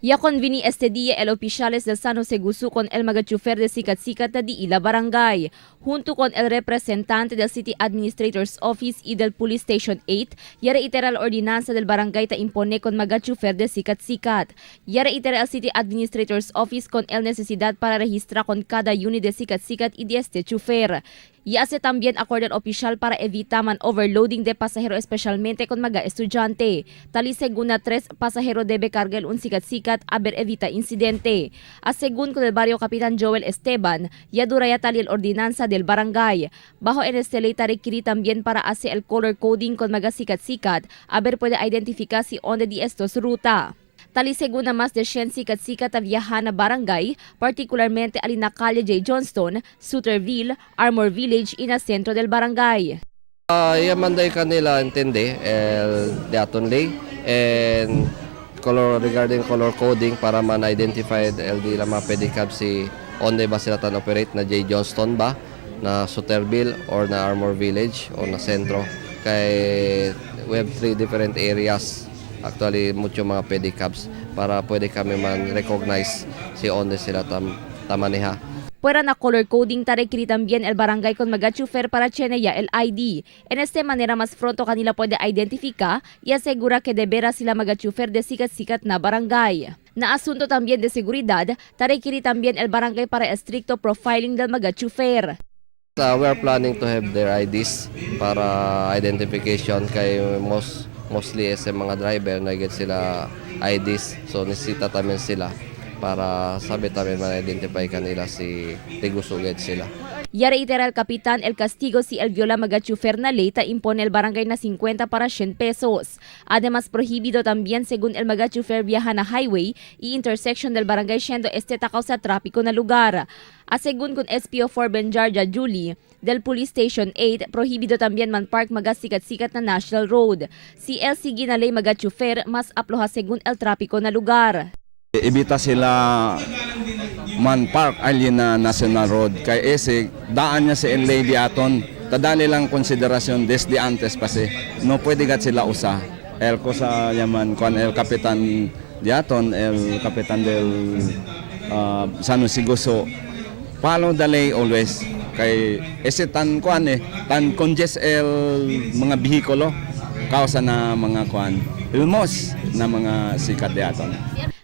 Ya convini este día el oficiales del San José Gusú con el magachufer de Sikat-Sikat na Diila Barangay, junto con el representante del City Administrator's Office y del Police Station 8, ya reitera la ordinanza del barangay ta impone con magachufer de Sikat-Sikat. Ya reitera el City Administrator's Office con el necesidad para registrar con cada unit de Sikat-Sikat y de este chofer. Y hace también acuerdo al oficial para evitar man overloading de pasajero especialmente con mga estudyante. Tali según na 3 pasajero debe cargar un Sikat-Sikat aber evita insidente. A según con el barrio Kapitan Joel Esteban, ya duraya tali el ordinanza del barangay. Bajo en este ley requiere también para hacer el color coding con mga Sikat-Sikat aber puede identificar si onde di estos ruta. Tali según na mas de 100 Sikat-Sikat na viahan na barangay, particularmente alina Calle J. Johnston, Suterville, Armor Village y na sentro del barangay. Yamanday kanila intindi el daton ley and color regarding color coding para man-identify el di lama pedicab si onde ba sila tan operate na J. Johnston ba na Suterville or na Armor Village or na sentro kay we have 3 different areas actually mucho mga pedicabs para pwede kami man recognize si onde sila tamaniha. Fuera na color coding requiere también el barangay con magachufer para cheneya el ID. En esta manera mas pronto kanila puede identificar y asegura que de veras sila magachufer de Sikat-Sikat na barangay. Na asunto también de seguridad, requiere también el barangay para estricto profiling del magachufer. We are planning to have their IDs para identification kay mostly sa mga driver na get sila IDs so nisita tamin sila para sabi tamin ma-identify kanila si tigusuged sila. Ya reitera el kapitan el castigo si el viola magachufer na ley ta impone el barangay na 50 para 100 pesos. Además prohibido también según el magachufer viaja na highway y intersection del barangay siendo este takaw sa trapiko na lugar. Según con SPO4 Benjarja Julie del Police Station 8, prohibido también man park maga Sikat-Sikat na National Road. Si el sige na ley magachufer mas aploha según el trapiko na lugar. Ibita sila man park alin na National Road kay ese daan niya si lady aton tadali lang konsiderasyon desde antes pa si no pwede gat sila usa el ko sa yaman kon el kapitan diaton el kapitan del San José Gusú follow the lay always kay ese tan tan congest el mga bihikulo kausa na mga kuan ilmos na mga sikat diaton.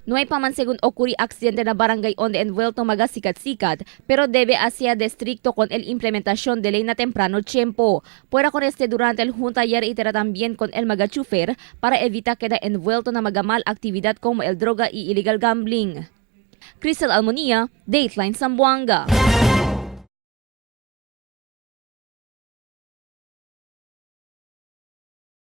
No hay pa man según ocurri aksidente na barangay onde envuelto maga Sikat-Sikat, pero debe hacia de estricto con el implementación de ley na temprano tiempo. Fuera con este durante el junta ya reitera también con el magachufer para evitar que da envuelto na magamal actividad como el droga y illegal gambling. Crystal Almonía, Dateline Zamboanga.